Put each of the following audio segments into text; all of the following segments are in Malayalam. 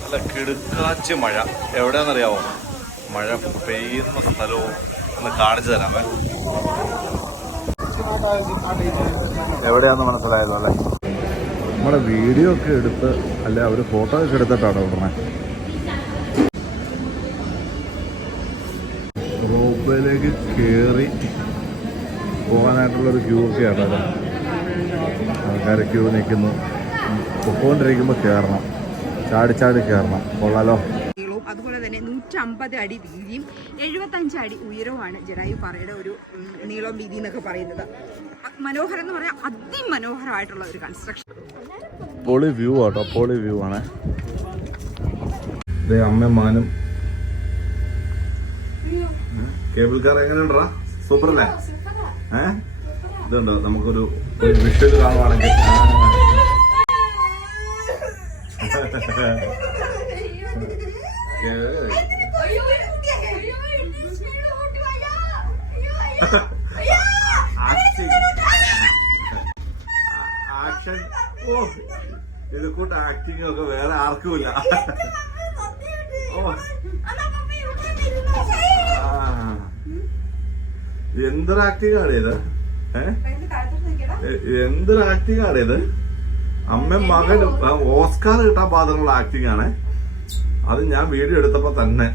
നല്ല കിടുക്കാച്ച് മഴ. എവിടെയാണെന്നറിയാവോ? മഴ പെയ്യുന്ന സ്ഥലവും ഒന്ന് കാണിച്ചു തരാമേ. എവിടെയാന്ന് മനസ്സിലായതോ അല്ലേ? നമ്മുടെ വീഡിയോ ഒക്കെ എടുത്ത് അല്ലെ അവർ ഫോട്ടോ ഒക്കെ എടുത്തിട്ടാണ് ഉടനെ റോപ്പിലേക്ക് കയറി പോകാനായിട്ടുള്ളൊരു ക്യൂ ഒക്കെ ആണ്. ആൾക്കാർ ക്യൂ നിൽക്കുന്നു. പൊക്കോണ്ടിരിക്കുമ്പോൾ കയറണം, ചാടി കയറണം. കൊള്ളാലോ. അതുപോലെ തന്നെ 150 അടി വീതിയും 75 അടി ഉയരവുമാണ് ജടായുപ്പാറയുടെ ഒരു നീളം വീതി എന്നൊക്കെ പറയുന്നത്. മനോഹരം എന്ന് പറയാൻ അതിമനോഹരമായിട്ടുള്ള ഒരു കൺസ്ട്രക്ഷൻ. പൊളി വ്യൂ ആട്ടോ, പൊളി വ്യൂ ആണ്. അമ്മമാനും കേബിൾ കാർ എങ്ങനെയുണ്ടാ? സൂപ്പർ അല്ലേ? ഇതുണ്ടോ നമുക്കൊരു വിഷ്വൽ കാണുവാണെങ്കിൽ ആക്ഷൻ. ഓ, ഇത് കൂട്ട് ആക്ടിങ് ഒക്കെ വേറെ ആർക്കുമില്ല. എന്തൊരു ആക്ടിങ് ആണ് ഇത്? എന്തൊരു ആക്ടിങ് ആണ് ഇത്? അമ്മയും മകനും ഓസ്കാർ കിട്ടാൻ പാത്രമുള്ള ആക്ടിങ് ആണ്. അത് ഞാൻ വീഡിയോ എടുത്തപ്പോ തന്നെ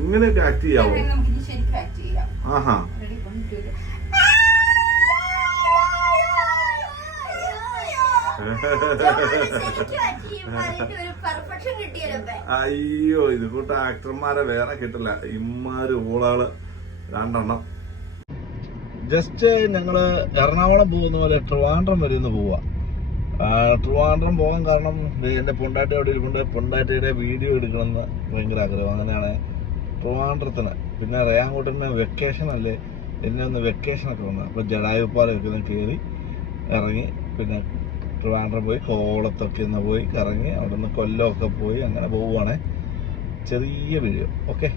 ഇങ്ങനെയൊക്കെ ആക്ട് ചെയ്യാവോ? ആഹാ. അയ്യോ, ഇത് കൂട്ട ആക്ടർമാരെ വേറെ കിട്ടില്ല. ഇമ്മാര് ഊളകള് 2 എണ്ണം. ജസ്റ്റ് ഞങ്ങള് എറണാകുളം പോകുന്ന പോലെ ട്രിവാൻഡ്രം വരെ ഒന്ന് പോവാ. ട്രിവാൻഡ്രം പോകാൻ കാരണം എന്റെ പൊണ്ടാട്ടി അവിടെ ഇരിപ്പുണ്ട്. പൊണ്ടാട്ടിയുടെ വീഡിയോ എടുക്കണമെന്ന് ഭയങ്കര ആഗ്രഹം. അങ്ങനെയാണ് ട്രിവാൻഡ്രത്തിന്. പിന്നെ റേയാൻകൂട്ടന് വെക്കേഷൻ അല്ലേ, എന്നെ ഒന്ന് വെക്കേഷനൊക്കെ വന്നു. അപ്പൊ ജടായുപ്പാറയൊക്കെ ഒന്ന് കയറി ഇറങ്ങി പിന്നെ ട്രിവാൻഡ്രം പോയി കോവളത്തൊക്കെ ഒന്ന് പോയി കറങ്ങി അവിടെ നിന്ന് കൊല്ലമൊക്കെ പോയി അങ്ങനെ പോവുകയാണെ. ചെറിയ വീഡിയോ. ഓക്കെ.